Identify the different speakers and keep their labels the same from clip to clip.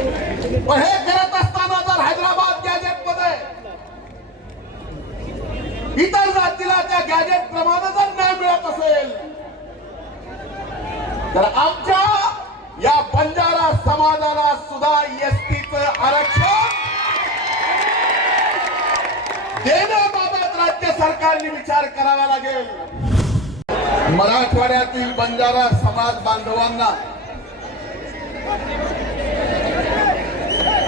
Speaker 1: हे करत असताना जर हैदराबाद गॅजेटमध्ये इतर जातीला त्या गॅजेट प्रमाणे जर न्याय मिळत असेल तर आमच्या या बंजारा समाजाला सुद्धा एसटीच आरक्षण देण्याबाबत राज्य सरकारने विचार करावा लागेल. मराठवाड्यातील बंजारा समाज बांधवांना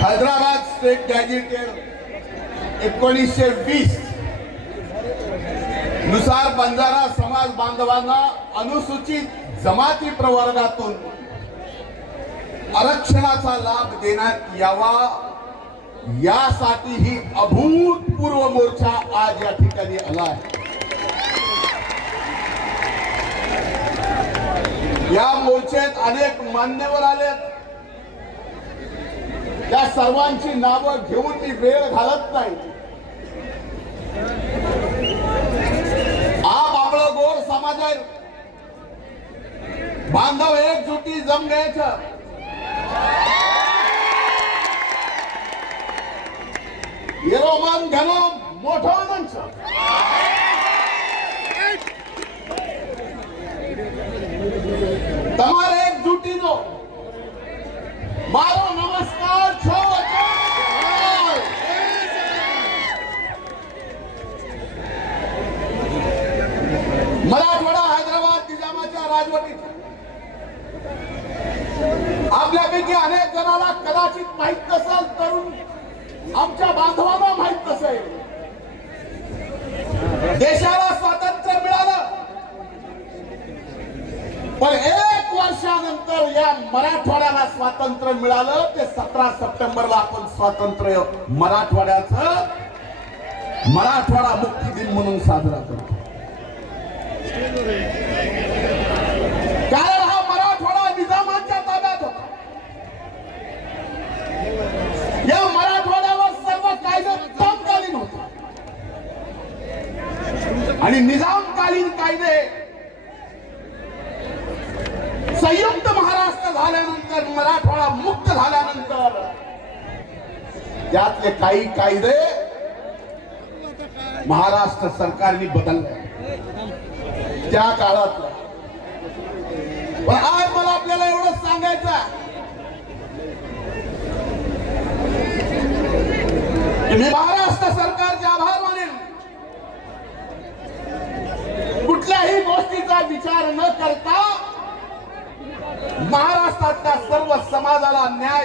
Speaker 1: हैदराबाद स्टेट गॅजेटेड एकोणीसशे वीस. नुसार बंजारा समाज बांधवांना अनुसूचित जमाती प्रवर्गातून आरक्षणाचा लाभ देण्यात यावा. यासाठी ही अभूतपूर्व मोर्चा आज या ठिकाणी आला आहे. या मोर्चेत अनेक मान्यवर आले त्या सर्वांची नावं घेऊन मी वेळ घालत नाही. आप आपलं गोर समाज आहे बांधव एकजुटी जम घ्यायचं येरोमान घालो मोठं म्हणचं यापैकी अनेक जणांना कदाचित माहीत नसेल तरुण आमच्या बांधवांना माहीत नसेल. देशाला स्वातंत्र्य मिळालं. पण एक वर्षानंतर या मराठवाड्याला स्वातंत्र्य मिळालं ते सतरा सप्टेंबरला आपण स्वातंत्र्य मराठवाड्याच मराठवाडा मुक्ती दिन म्हणून साजरा करतो. कारण हा मराठवाडा निजामाच्या ताब्यात होता या मराठवाड्यावर सर्व कायदे तत्कालीन होते आणि निजामकालीन कायदे संयुक्त महाराष्ट्र झाल्यानंतर मराठवाडा मुक्त झाल्यानंतर त्यातले काही कायदे महाराष्ट्र सरकारने बदलले. त्या काळात पण आज मला आपल्याला एवढंच सांगायचं आहे की मी महाराष्ट्र सरकारचे आभार मानेन कुठल्याही गोष्टीचा विचार न करता महाराष्ट्रातल्या सर्व समाजाला न्याय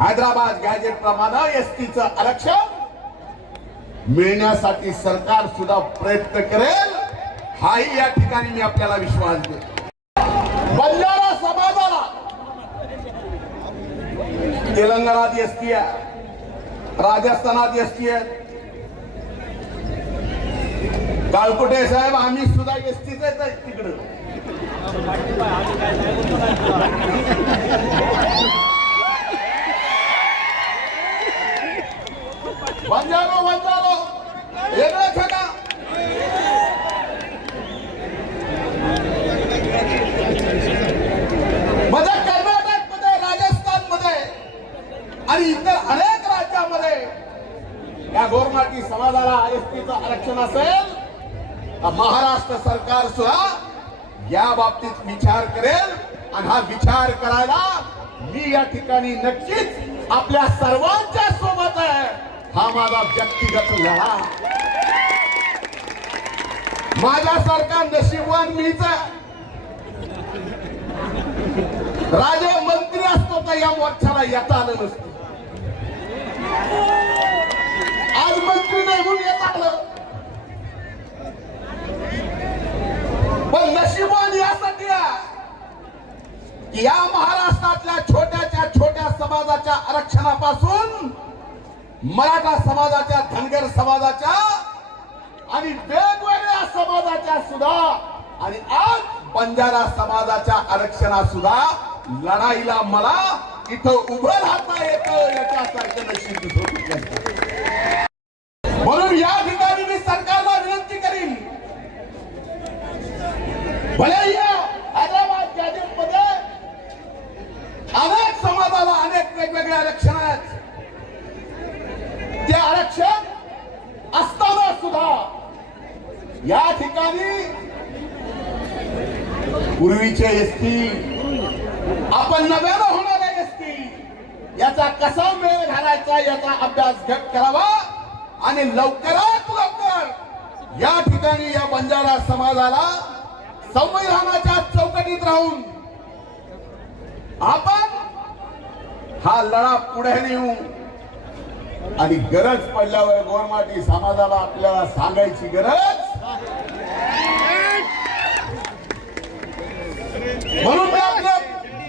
Speaker 1: हैदराबाद गॅजेट प्रमाणे एसटीचं आरक्षण मिळण्यासाठी सरकार सुद्धा प्रयत्न करेल. हाही या ठिकाणी मी आपल्याला विश्वास देतो. बंजारा समाजाला तेलंगणात एसटी आहे राजस्थानात एसटी आहे. काळकुटे साहेब आम्ही सुद्धा एसटीच आहे तिकडं. वंजारो वंजारो वेगळं छटा मध्ये कर्नाटकमध्ये राजस्थानमध्ये आणि इतर अनेक राज्यामध्ये. या गोरमाटी समाजाला आयस्तीचं आरक्षण असेल तर महाराष्ट्र सरकार सुद्धा या बाबतीत विचार करेल आणि हा विचार करायला मी या ठिकाणी नक्कीच आपल्या सर्वांच्या सोबत हा माझा व्यक्तिगत लढा. माझ्यासारखा नशीबवान मीच राजे मंत्री असतो तर या मोर्चाला येता आलं नसतं. आज मंत्री नाही म्हणून येत आलं पण नशीबवान यासाठी की या महाराष्ट्रातल्या छोट्याच्या छोट्या समाजाच्या आरक्षणापासून मराठा समाजाच्या धनगर समाजाच्या आणि वेगवेगळ्या समाजाच्या सुद्धा आणि आज बंजारा समाजाच्या आरक्षणा सुद्धा लढाईला मला इथं उभं राहता येतं याच्यासारखं नशीब दिसत होतं. म्हणून या ठिकाणी मी सरकारला विनंती करीन भले या हैदराबाद गॅजेटमध्ये अनेक समाजाला अनेक वेगवेगळे आरक्षण आहेत ते आरक्षण असताना सुद्धा या ठिकाणी पूर्वीचे एसटी आपण नव्यानं होणारे एसटी याचा कसा मेळ घालायचा याचा अभ्यास घट करावा आणि लवकरात लवकर या ठिकाणी या बंजारा समाजाला संविधानाच्या चौकटीत राहून आपण हा लढा पुढे नेऊ. आणि गरज पडल्यावर गोरमाटी समाजाला आपल्याला सांगायची गरज म्हणून मी आपल्या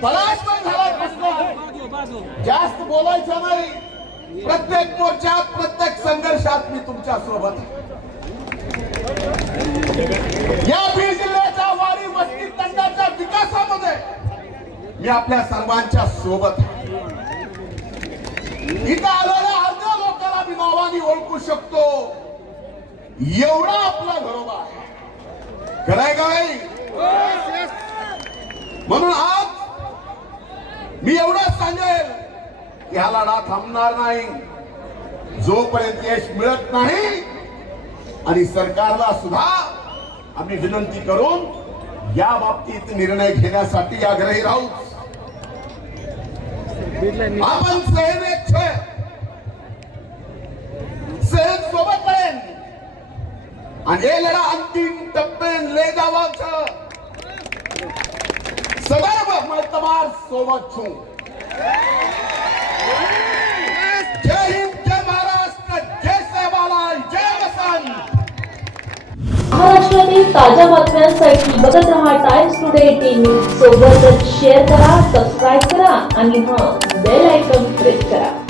Speaker 1: वेळ झाला प्रश्न. जास्त बोलायचं नाही. प्रत्येक मोर्चात प्रत्येक संघर्षात मी तुमच्यासोबत. या बीड जिल्ह्याच्या वारी वस्ती तंडाच्या विकासामध्ये मी आपल्या सर्वांच्या सोबत आहे. इथं आलेल्या अर्ध्या लोकांना मी नावाने ओळखू शकतो. एवढा आपला घरोबा आहे. खरंय का? म्हणून आज मी एवढंच सांगेल की हा लढा थांबणार नाही. जोपर्यंत यश मिळत नाही आणि सरकारला सुद्धा आम्ही विनंती करून या बाबतीत निर्णय घेण्यासाठी आग्रही राहू. आपण सहन एक सहन सोबत आणि हे लढा अंतिम टप्प्यान ले जावाचा તમાર सोबत છું जय हिंद जय महाराष्ट्र जय सेवालाल जय वसंत
Speaker 2: महाराष्ट्रातील ताज्या बातम्यांसाठी बघत रहा टाइम्स टुडे टीव्ही सोबतच शेअर करा सबस्क्राईब करा आणि हां बेल आयकॉन प्रेस करा